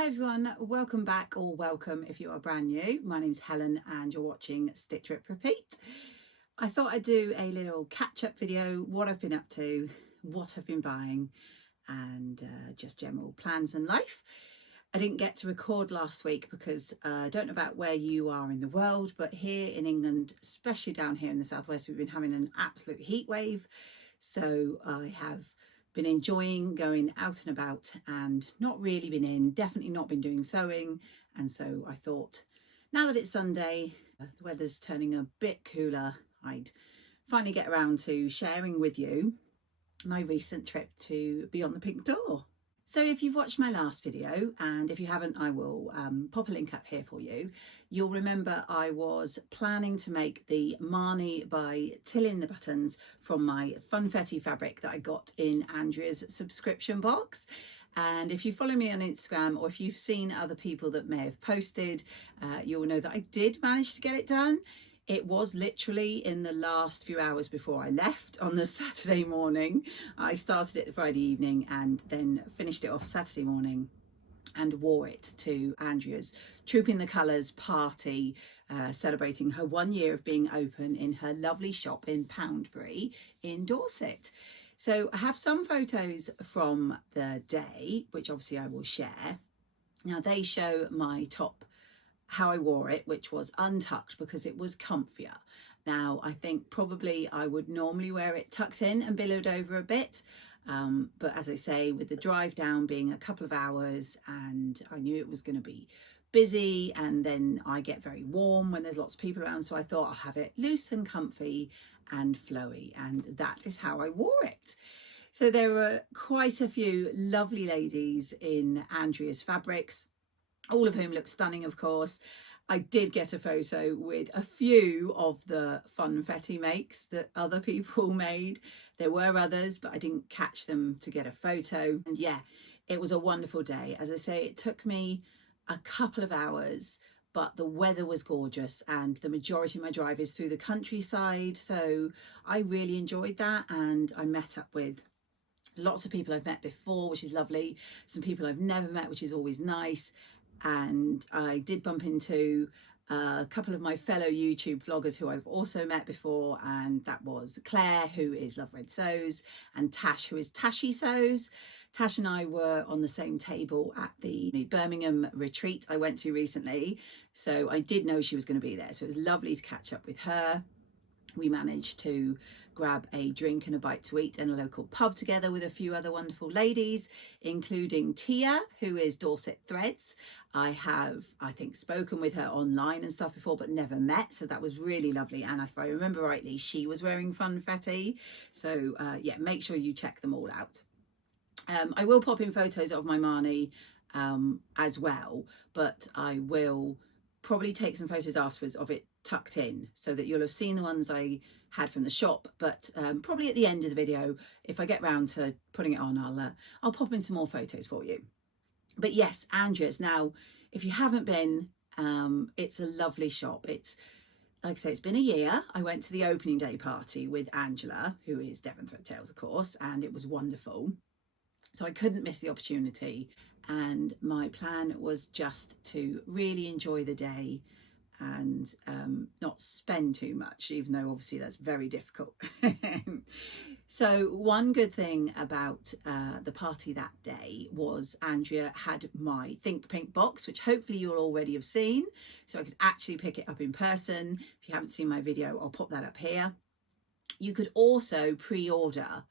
Hi everyone, welcome back, or welcome if you are brand new. My name's Helen and you're watching Stitch Rip Repeat. I thought I'd do a little catch-up video, what I've been up to, what I've been buying, and just general plans in life. I didn't get to record last week because I don't know about where you are in the world, but here in England, especially down here in the southwest, we've been having an absolute heat wave. So I have been enjoying going out and about and not really been in, definitely not been doing sewing. And so I thought, now that it's Sunday, the weather's turning a bit cooler, I'd finally get around to sharing with you my recent trip to Beyond the Pink Door. So if you've watched my last video, and if you haven't, I will pop a link up here for you. You'll remember I was planning to make the Marnie by Tilling the Buttons from my Funfetti fabric that I got in Andrea's subscription box. And if you follow me on Instagram, or if you've seen other people that may have posted, you'll know that I did manage to get it done. It was literally in the last few hours before I left on the Saturday morning. I started it the Friday evening and then finished it off Saturday morning and wore it to Andrea's Trooping the Colours party, celebrating her 1 year of being open in her lovely shop in Poundbury in Dorset. So I have some photos from the day, which obviously I will share. Now they show my top, how I wore it, which was untucked because it was comfier. Now I think probably I would normally wear it tucked in and billowed over a bit, but as I say, with the drive down being a couple of hours and I knew it was going to be busy, and then I get very warm when there's lots of people around, so I thought I'll have it loose and comfy and flowy, and that is how I wore it. So there were quite a few lovely ladies in Andrea's fabrics, all of whom look stunning, of course. I did get a photo with a few of the Funfetti makes that other people made. There were others, but I didn't catch them to get a photo. And yeah, it was a wonderful day. As I say, it took me a couple of hours, but the weather was gorgeous and the majority of my drive is through the countryside. So I really enjoyed that, and I met up with lots of people I've met before, which is lovely. Some people I've never met, which is always nice. And I did bump into a couple of my fellow YouTube vloggers who I've also met before, and that was Claire, who is Love Red Sews, and Tash, who is Tashy Sews. Tash and I were on the same table at the Birmingham retreat I went to recently, so I did know she was going to be there, so it was lovely to catch up with her. We managed to grab a drink and a bite to eat in a local pub together with a few other wonderful ladies, including Tia, who is Dorset Threads. I have, I think, spoken with her online and stuff before, but never met. So that was really lovely. And if I remember rightly, she was wearing Funfetti. So yeah, make sure you check them all out. I will pop in photos of my Marnie as well, but I will probably take some photos afterwards of it tucked in, so that you'll have seen the ones I had from the shop, but probably at the end of the video, if I get round to putting it on, I'll pop in some more photos for you. But yes, Andrea's. Now if you haven't been, it's a lovely shop. It's, like I say, it's been a year. I went to the opening day party with Angela, who is Devon Folk Tales, of course, and it was wonderful, so I couldn't miss the opportunity. And my plan was just to really enjoy the day and not spend too much, even though obviously that's very difficult. So one good thing about the party that day was Andrea had my Think Pink box, which hopefully you'll already have seen, so I could actually pick it up in person. If you haven't seen my video, I'll pop that up here. You could also pre-order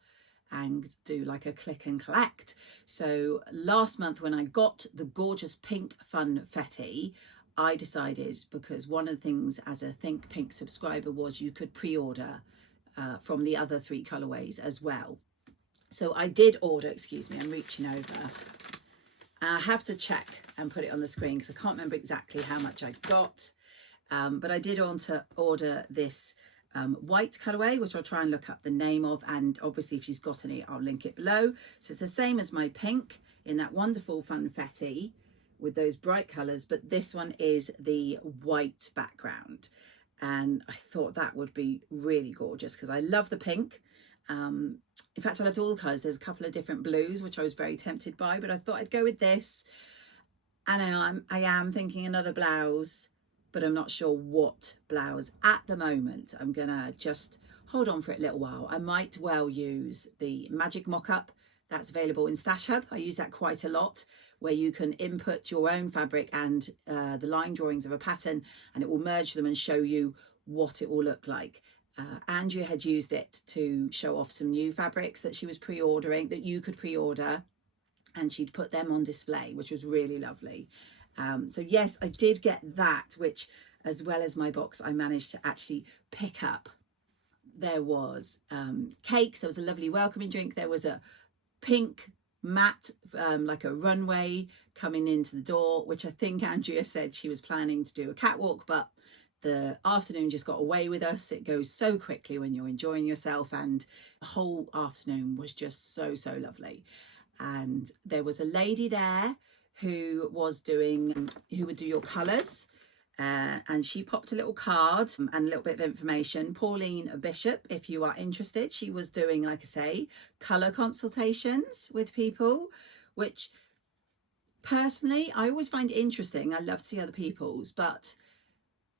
and do like a click and collect. So last month when I got the gorgeous pink Funfetti, I decided, because one of the things as a Think Pink subscriber was you could pre-order from the other 3 colorways as well. So I did order, excuse me, I'm reaching over. I have to check and put it on the screen because I can't remember exactly how much I got. But I did order this white colorway, which I'll try and look up the name of, and obviously if she's got any, I'll link it below. So it's the same as my pink in that wonderful Funfetti with those bright colors, but this one is the white background, and I thought that would be really gorgeous because I love the pink. In fact, I loved all the colors. There's a couple of different blues which I was very tempted by, but I thought I'd go with this. And I am thinking another blouse, but I'm not sure what blouse at the moment. I'm gonna just hold on for it a little while. I might well use the Magic Mock-Up that's available in Stash Hub. I use that quite a lot, where you can input your own fabric and the line drawings of a pattern, and it will merge them and show you what it will look like. Andrea had used it to show off some new fabrics that she was pre-ordering, that you could pre-order, and she'd put them on display, which was really lovely. So yes, I did get that, which, as well as my box, I managed to actually pick up. There was cakes, there was a lovely welcoming drink, there was a pink mat, like a runway coming into the door, which I think Andrea said she was planning to do a catwalk, but the afternoon just got away with us. It goes so quickly when you're enjoying yourself, and the whole afternoon was just so lovely. And there was a lady there who would do your colours, and she popped a little card and a little bit of information. Pauline Bishop, if you are interested, she was doing, like I say, colour consultations with people, which personally I always find interesting. I love to see other people's, but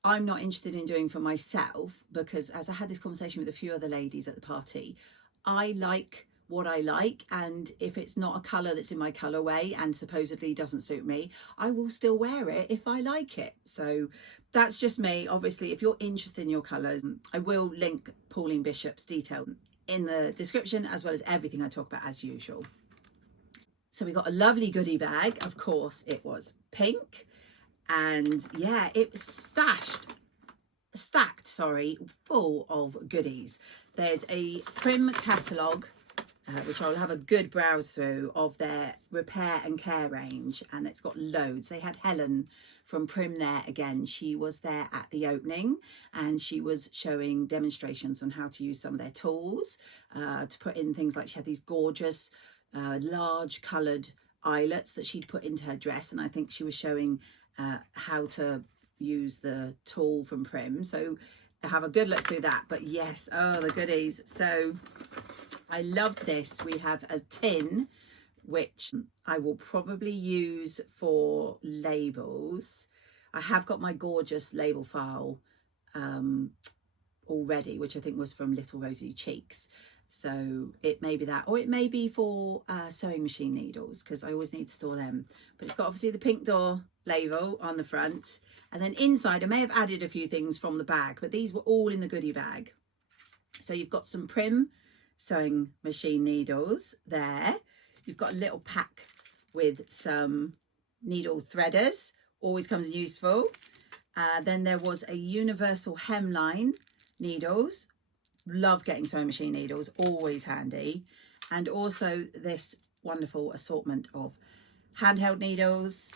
I'm not interested in doing for myself, because as I had this conversation with a few other ladies at the party, I like what I like, and if it's not a colour that's in my colourway and supposedly doesn't suit me, I will still wear it if I like it. So that's just me. Obviously, if you're interested in your colours, I will link Pauline Bishop's detail in the description, as well as everything I talk about as usual. So we got a lovely goodie bag. Of course, it was pink, and yeah, it was stacked, full of goodies. There's a Prim catalogue, which I'll have a good browse through, of their repair and care range, and it's got loads. They had Helen from Prim there again. She was there at the opening, and she was showing demonstrations on how to use some of their tools to put in things like, she had these gorgeous large coloured eyelets that she'd put into her dress, and I think she was showing how to use the tool from Prim. So have a good look through that. But yes, oh, the goodies. So I loved this. We have a tin, which I will probably use for labels. I have got my gorgeous label file already, which I think was from Little Rosy Cheeks. So it may be that, or it may be for sewing machine needles, because I always need to store them. But it's got obviously the pink door label on the front, and then inside I may have added a few things from the bag, but these were all in the goodie bag. So you've got some Prim sewing machine needles there. You've got a little pack with some needle threaders, always comes useful. Then there was a universal hemline needles. Love getting sewing machine needles, always handy. And also this wonderful assortment of handheld needles,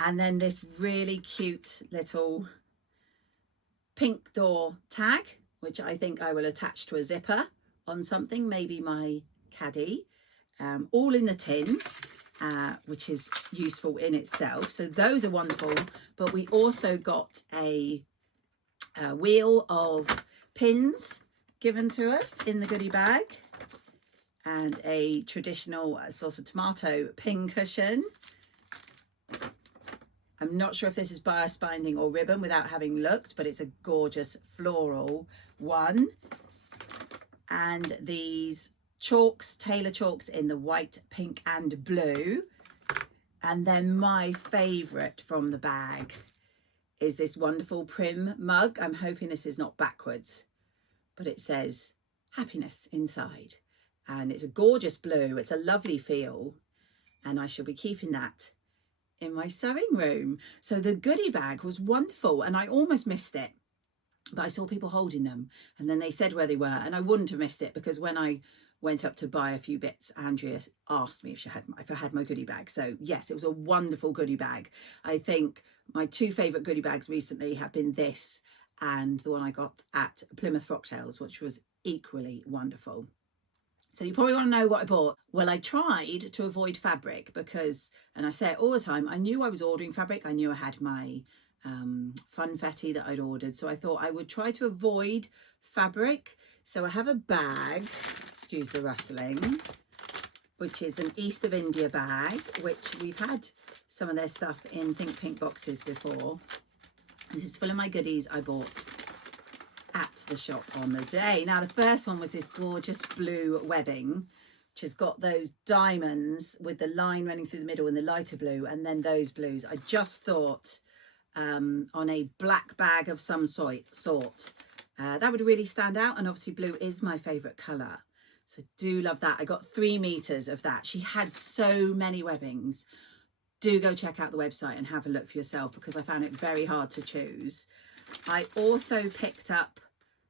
and then this really cute little pink door tag, which I think I will attach to a zipper on something, maybe my caddy, all in the tin, which is useful in itself. So those are wonderful. But we also got a wheel of pins given to us in the goodie bag, and a traditional sort of tomato pin cushion. I'm not sure if this is bias binding or ribbon without having looked, but it's a gorgeous floral one. And these chalks, Taylor chalks in the white, pink and blue. And then my favourite from the bag is this wonderful Prim mug. I'm hoping this is not backwards, but it says happiness inside. And it's a gorgeous blue. It's a lovely feel. And I shall be keeping that in my sewing room. So the goodie bag was wonderful, and I almost missed it. But I saw people holding them, and then they said where they were, and I wouldn't have missed it, because when I went up to buy a few bits, Andrea asked me if I had my goodie bag. So yes, it was a wonderful goodie bag. I think my two favourite goodie bags recently have been this and the one I got at Plymouth Frocktails, which was equally wonderful. So you probably want to know what I bought. Well, I tried to avoid fabric because, and I say it all the time, I knew I was ordering fabric. I knew I had my funfetti that I'd ordered. So I thought I would try to avoid fabric. So I have a bag, excuse the rustling, which is an East of India bag, which we've had some of their stuff in Think Pink boxes before. This is full of my goodies I bought at the shop on the day. Now, the first one was this gorgeous blue webbing, which has got those diamonds with the line running through the middle and the lighter blue, and then those blues. I just thought on a black bag of some sort, that would really stand out. And obviously blue is my favourite colour. So I do love that. I got 3 meters of that. She had so many webbings. Do go check out the website and have a look for yourself, because I found it very hard to choose. I also picked up,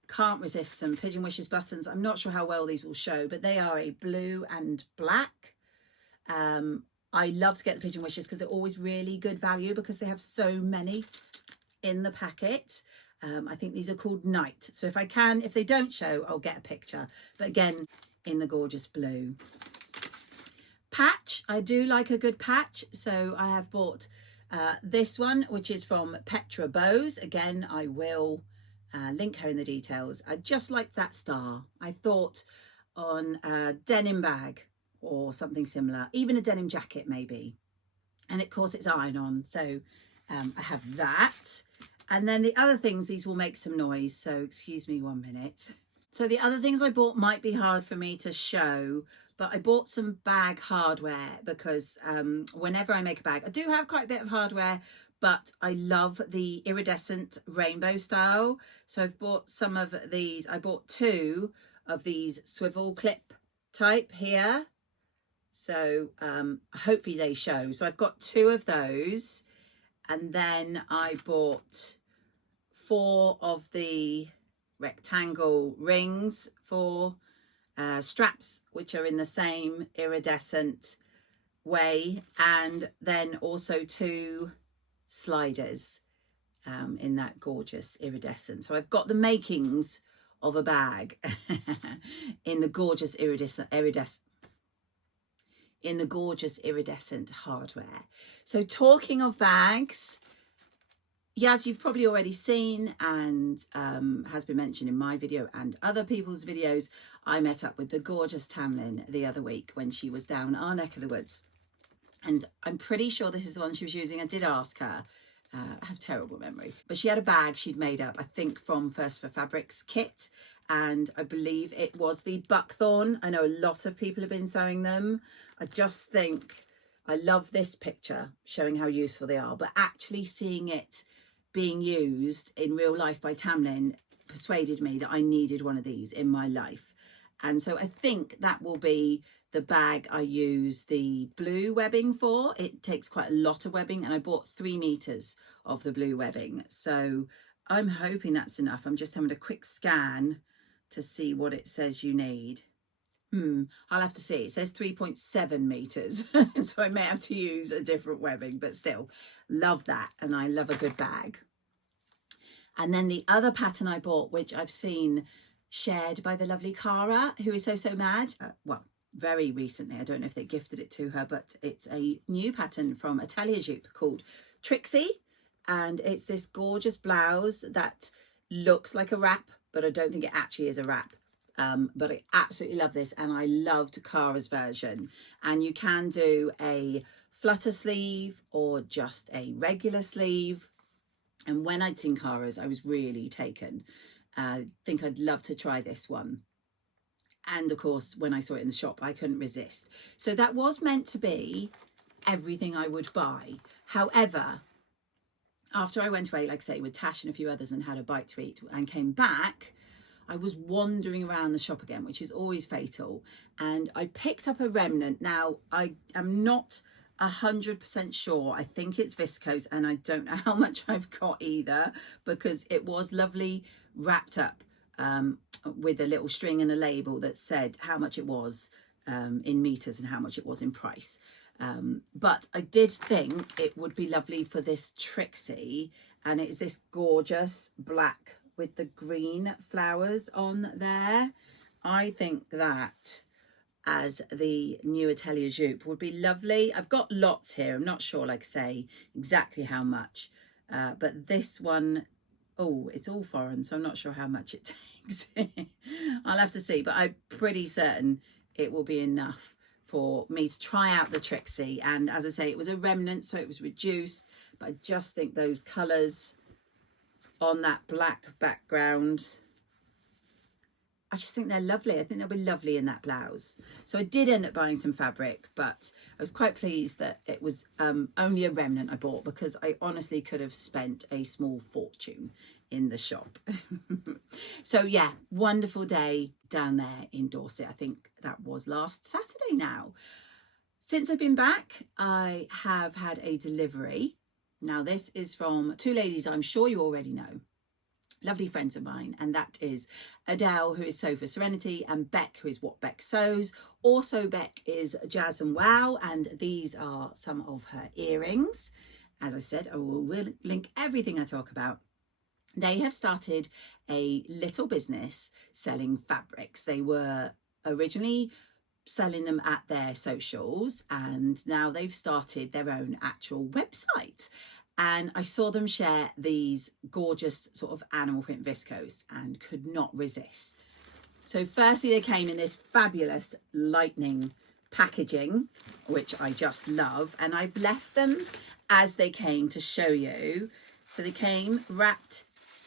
can't resist, some Pigeon Wishes buttons. I'm not sure how well these will show, but they are a blue and black. I love to get the Pigeon Wishes because they're always really good value because they have so many in the packet. I think these are called Night. So if I can, if they don't show, I'll get a picture. But again, in the gorgeous blue. Patch, I do like a good patch. So I have bought this one, which is from Petra Bows. Again, I will link her in the details. I just like that star. I thought on a denim bag or something similar, even a denim jacket maybe. And of course it's iron on. So I have that. And then the other things, these will make some noise, so excuse me 1 minute. So the other things I bought might be hard for me to show, but I bought some bag hardware because whenever I make a bag, I do have quite a bit of hardware, but I love the iridescent rainbow style. So I've bought some of these. I bought 2 of these swivel clip type here. So hopefully they show. So I've got 2 of those. And then I bought 4 of the rectangle rings for straps, which are in the same iridescent way. And then also 2 sliders in that gorgeous iridescent. So I've got the makings of a bag in the gorgeous iridescent hardware. So talking of bags, as you've probably already seen and has been mentioned in my video and other people's videos, I met up with the gorgeous Tamlin the other week when she was down our neck of the woods. And I'm pretty sure this is the one she was using. I did ask her. I have terrible memory. But she had a bag she'd made up, I think, from First for Fabrics kit. And I believe it was the Buckthorn. I know a lot of people have been sewing them. I just think I love this picture showing how useful they are, but actually seeing it being used in real life by Tamlin persuaded me that I needed one of these in my life. And so I think that will be the bag I use the blue webbing for. It takes quite a lot of webbing, and I bought 3 meters of the blue webbing. So I'm hoping that's enough. I'm just having a quick scan to see what it says you need. I'll have to see. It says 3.7 meters. So I may have to use a different webbing, but still love that. And I love a good bag. And then the other pattern I bought, which I've seen shared by the lovely Cara, who is so mad. Well, very recently. I don't know if they gifted it to her, but it's a new pattern from Atelier Jupe called Trixie. And it's this gorgeous blouse that looks like a wrap, but I don't think it actually is a wrap. But I absolutely love this, and I loved Cara's version. And you can do a flutter sleeve or just a regular sleeve. And when I'd seen Cara's, I was really taken. I think I'd love to try this one. And of course, when I saw it in the shop, I couldn't resist. So that was meant to be everything I would buy. However, after I went away, like I say, with Tash and a few others and had a bite to eat and came back, I was wandering around the shop again, which is always fatal. And I picked up a remnant. Now, I am not 100% sure. I think it's viscose, and I don't know how much I've got either, because it was lovely wrapped up with a little string and a label that said how much it was in meters and how much it was in price. But I did think it would be lovely for this Trixie, and it's this gorgeous black with the green flowers on there. I think that as the new Atelier Jupe would be lovely. I've got lots here. I'm not sure, like I say, exactly how much. But this one, oh, it's all foreign, so I'm not sure how much it takes. I'll have to see, but I'm pretty certain it will be enough for me to try out the Trixie. And as I say, it was a remnant, so it was reduced, but I just think those colours on that black background, I just think they're lovely. I think they'll be lovely in that blouse. So I did end up buying some fabric, but I was quite pleased that it was only a remnant I bought, because I honestly could have spent a small fortune in the shop. So yeah, wonderful day down there in Dorset. I think that was last Saturday now. Since I've been back, I have had a delivery. Now this is from two ladies I'm sure you already know, lovely friends of mine, and that is Adele, who is Sew for Serenity, and Beck, who is What Beck Sews. Also Beck is Jazz and Wow, and these are some of her earrings. As I said, I will link everything I talk about. They have started a little business selling fabrics. They were originally selling them at their socials, and now they've started their own actual website. And I saw them share these gorgeous sort of animal print viscose and could not resist. So firstly, they came in this fabulous lightning packaging, which I just love. And I've left them as they came to show you. So they came wrapped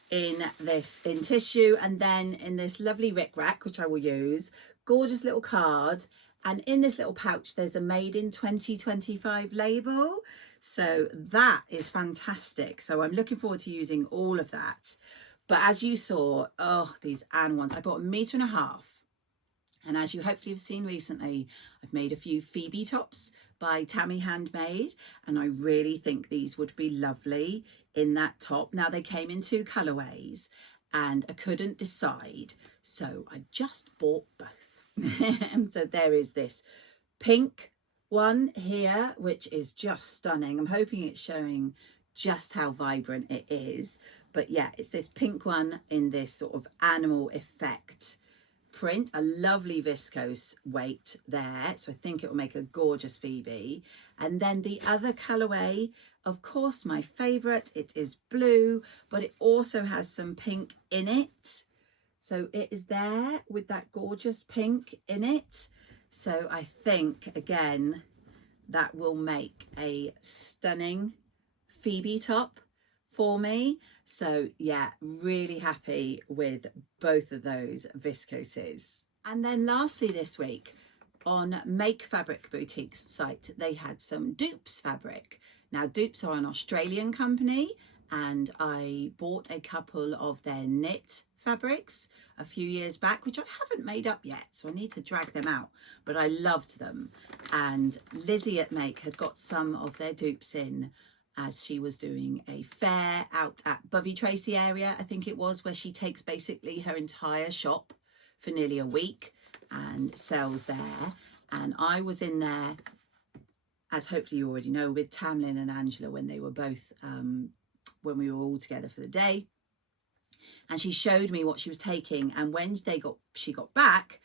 in this, in tissue, and then in this lovely rickrack, which I will use. Gorgeous little card. And in this little pouch, there's a Made in 2025 label. So that is fantastic. So I'm looking forward to using all of that. But as you saw, oh, these Anne ones, I bought 1.5 meters. And as you hopefully have seen recently, I've made a few Phoebe tops by Tammy Handmade. And I really think these would be lovely in that top. Now they came in 2 colorways and I couldn't decide. So I just bought both. So there is this pink one here, which is just stunning. I'm hoping it's showing just how vibrant it is. But yeah, it's this pink one in this sort of animal effect print, a lovely viscose weight there. So I think it will make a gorgeous Phoebe. And then the other colorway, of course, my favorite, it is blue, but it also has some pink in it. So it is there with that gorgeous pink in it. So I think, again, that will make a stunning Phoebe top for me. So yeah, really happy with both of those viscoses. And then lastly this week, on Make Fabric Boutique's site, they had some Dupes fabric. Now Dupes are an Australian company, and I bought a couple of their knit fabrics a few years back, which I haven't made up yet, so I need to drag them out, but I loved them. And Lizzie at Make had got some of their dupes in as she was doing a fair out at Bovey Tracy area, I think it was, where she takes basically her entire shop for nearly a week and sells there. And I was in there, as hopefully you already know, with Tamlin and Angela when they were both when we were all together for the day. And she showed me what she was taking, and when she got back,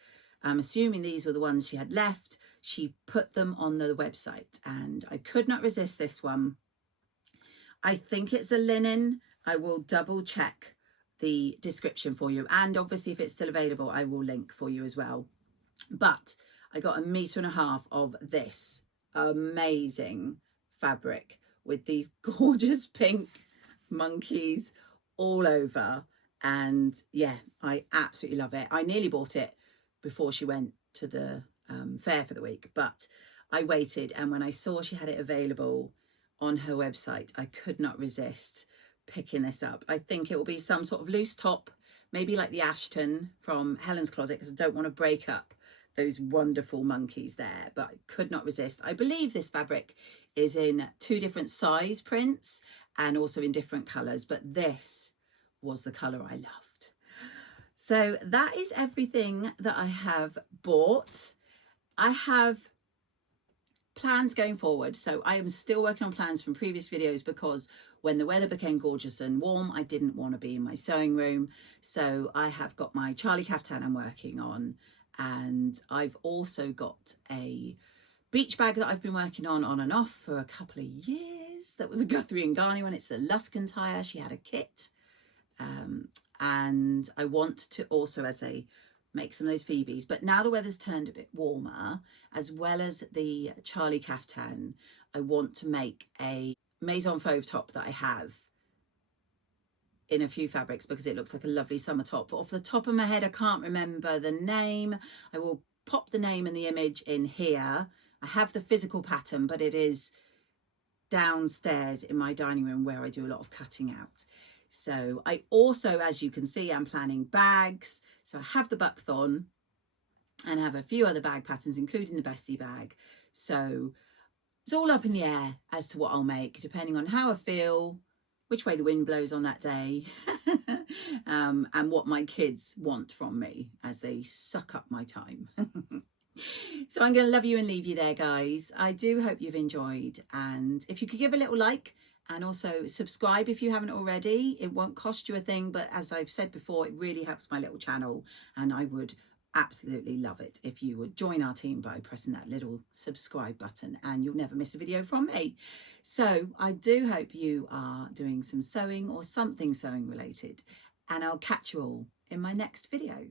I'm assuming these were the ones she had left, she put them on the website, and I could not resist this one. I think it's a linen. I will double check the description for you, and obviously if it's still available I will link for you as well. But I got 1.5 meters of this amazing fabric with these gorgeous pink monkeys all over. And yeah, I absolutely love it. I nearly bought it before she went to the fair for the week, but I waited, and when I saw she had it available on her website, I could not resist picking this up. I think it will be some sort of loose top, maybe like the Ashton from Helen's Closet, because I don't want to break up those wonderful monkeys there, but I could not resist. I believe this fabric is in 2 different size prints and also in different colours, but this was the colour I loved. So that is everything that I have bought. I have plans going forward, so I am still working on plans from previous videos, because when the weather became gorgeous and warm, I didn't want to be in my sewing room. So I have got my Charlie caftan I'm working on, and I've also got a beach bag that I've been working on and off for a couple of years. That was a Guthri and Ghani one. It's the Luskentyre. She had a kit. And I want to also, as a make some of those Phoebes. But now the weather's turned a bit warmer, as well as the Charlie caftan, I want to make a Maison fauve top that I have in a few fabrics because it looks like a lovely summer top. But off the top of my head, I can't remember the name. I will pop the name and the image in here. I have the physical pattern, but it is downstairs in my dining room where I do a lot of cutting out. So I also, as you can see, I'm planning bags. So I have the Buckthorn and I have a few other bag patterns, including the Bestie Bag. So it's all up in the air as to what I'll make, depending on how I feel, which way the wind blows on that day, and what my kids want from me as they suck up my time. So I'm going to love you and leave you there, guys. I do hope you've enjoyed. And if you could give a little like and also subscribe if you haven't already, it won't cost you a thing. But as I've said before, it really helps my little channel. And I would absolutely love it if you would join our team by pressing that little subscribe button, and you'll never miss a video from me. So I do hope you are doing some sewing or something sewing related. And I'll catch you all in my next video.